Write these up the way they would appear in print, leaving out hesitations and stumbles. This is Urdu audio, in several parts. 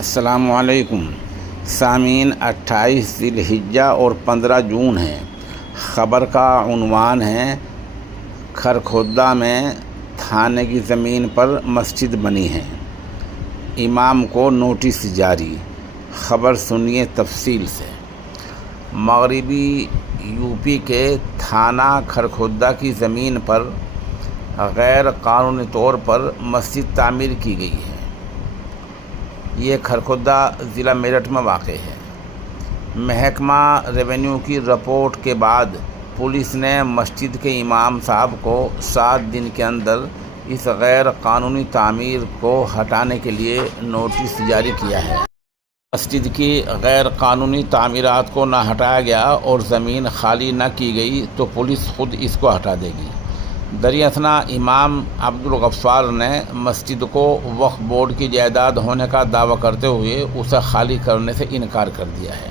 السلام علیکم سامعین، 28 ذی الحجہ اور 15 جون ہے۔ خبر کا عنوان ہے کھرکھودا میں تھانے کی زمین پر مسجد بنی ہے، امام کو نوٹس جاری۔ خبر سنیے تفصیل سے۔ مغربی یو پی کے تھانہ کھرکھودا کی زمین پر غیر قانونی طور پر مسجد تعمیر کی گئی ہے۔ یہ کھرکھودا ضلع میرٹھ میں واقع ہے۔ محکمہ ریونیو کی رپورٹ کے بعد پولیس نے مسجد کے امام صاحب کو 7 دن کے اندر اس غیر قانونی تعمیر کو ہٹانے کے لیے نوٹس جاری کیا ہے۔ مسجد کی غیر قانونی تعمیرات کو نہ ہٹایا گیا اور زمین خالی نہ کی گئی تو پولیس خود اس کو ہٹا دے گی۔ دراصل امام عبدالغفار نے مسجد کو وقف بورڈ کی جائیداد ہونے کا دعویٰ کرتے ہوئے اسے خالی کرنے سے انکار کر دیا ہے۔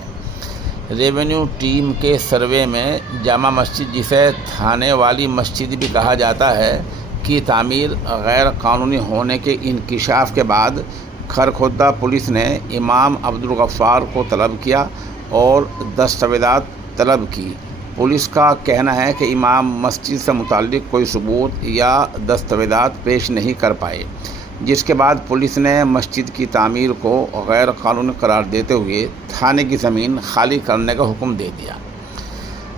ریونیو ٹیم کے سروے میں جامع مسجد، جسے تھانے والی مسجد بھی کہا جاتا ہے، کی تعمیر غیر قانونی ہونے کے انکشاف کے بعد کھرکھودا پولیس نے امام عبدالغفار کو طلب کیا اور دستاویزات طلب کی۔ پولیس کا کہنا ہے کہ امام مسجد سے متعلق کوئی ثبوت یا دستاویزات پیش نہیں کر پائے، جس کے بعد پولیس نے مسجد کی تعمیر کو غیر قانونی قرار دیتے ہوئے تھانے کی زمین خالی کرنے کا حکم دے دیا۔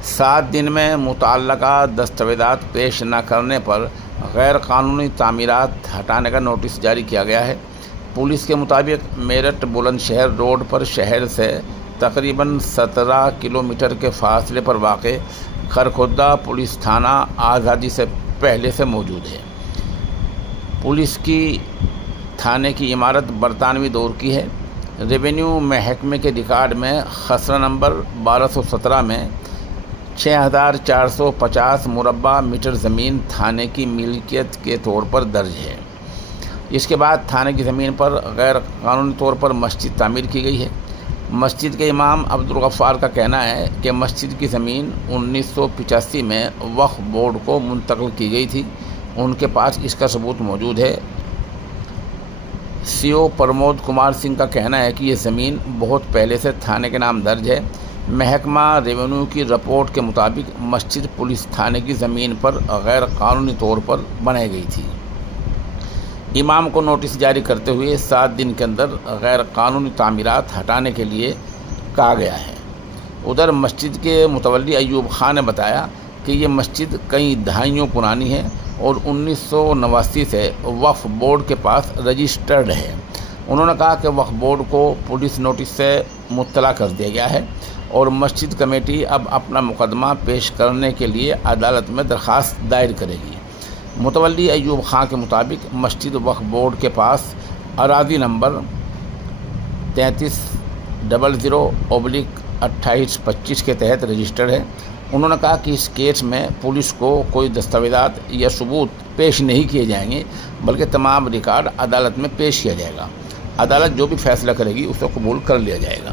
7 دن میں متعلقہ دستاویزات پیش نہ کرنے پر غیر قانونی تعمیرات ہٹانے کا نوٹس جاری کیا گیا ہے۔ پولیس کے مطابق میرٹھ بلند شہر روڈ پر شہر سے تقریباً 17 کلومیٹر کے فاصلے پر واقع کھرکھودا پولیس تھانہ آزادی سے پہلے سے موجود ہے۔ پولیس کی تھانے کی عمارت برطانوی دور کی ہے۔ ریونیو محکمے کے ریکارڈ میں خسرہ نمبر 1217 میں 6450 مربع میٹر زمین تھانے کی ملکیت کے طور پر درج ہے۔ اس کے بعد تھانے کی زمین پر غیر قانونی طور پر مسجد تعمیر کی گئی ہے۔ مسجد کے امام عبدالغفار کا کہنا ہے کہ مسجد کی زمین 1985 میں وقف بورڈ کو منتقل کی گئی تھی۔ ان کے پاس اس کا ثبوت موجود ہے۔ سی او پرمود کمار سنگھ کا کہنا ہے کہ یہ زمین بہت پہلے سے تھانے کے نام درج ہے۔ محکمہ ریونیو کی رپورٹ کے مطابق مسجد پولیس تھانے کی زمین پر غیر قانونی طور پر بنائی گئی تھی۔ امام کو نوٹس جاری کرتے ہوئے 7 دن کے اندر غیر قانونی تعمیرات ہٹانے کے لیے کہا گیا ہے۔ ادھر مسجد کے متولی ایوب خان نے بتایا کہ یہ مسجد کئی دہائیوں پرانی ہے اور 1989 سے وقف بورڈ کے پاس رجسٹرڈ ہے۔ انہوں نے کہا کہ وقف بورڈ کو پولیس نوٹس سے مطلع کر دیا گیا ہے اور مسجد کمیٹی اب اپنا مقدمہ پیش کرنے کے لیے عدالت میں درخواست دائر کرے گی۔ متولی ایوب خان کے مطابق مسجد وقف بورڈ کے پاس اراضی نمبر 3300/2825 کے تحت رجسٹرڈ ہے۔ انہوں نے کہا کہ اس کیس میں پولیس کو کوئی دستاویزات یا ثبوت پیش نہیں کیے جائیں گے، بلکہ تمام ریکارڈ عدالت میں پیش کیا جائے گا۔ عدالت جو بھی فیصلہ کرے گی اسے قبول کر لیا جائے گا۔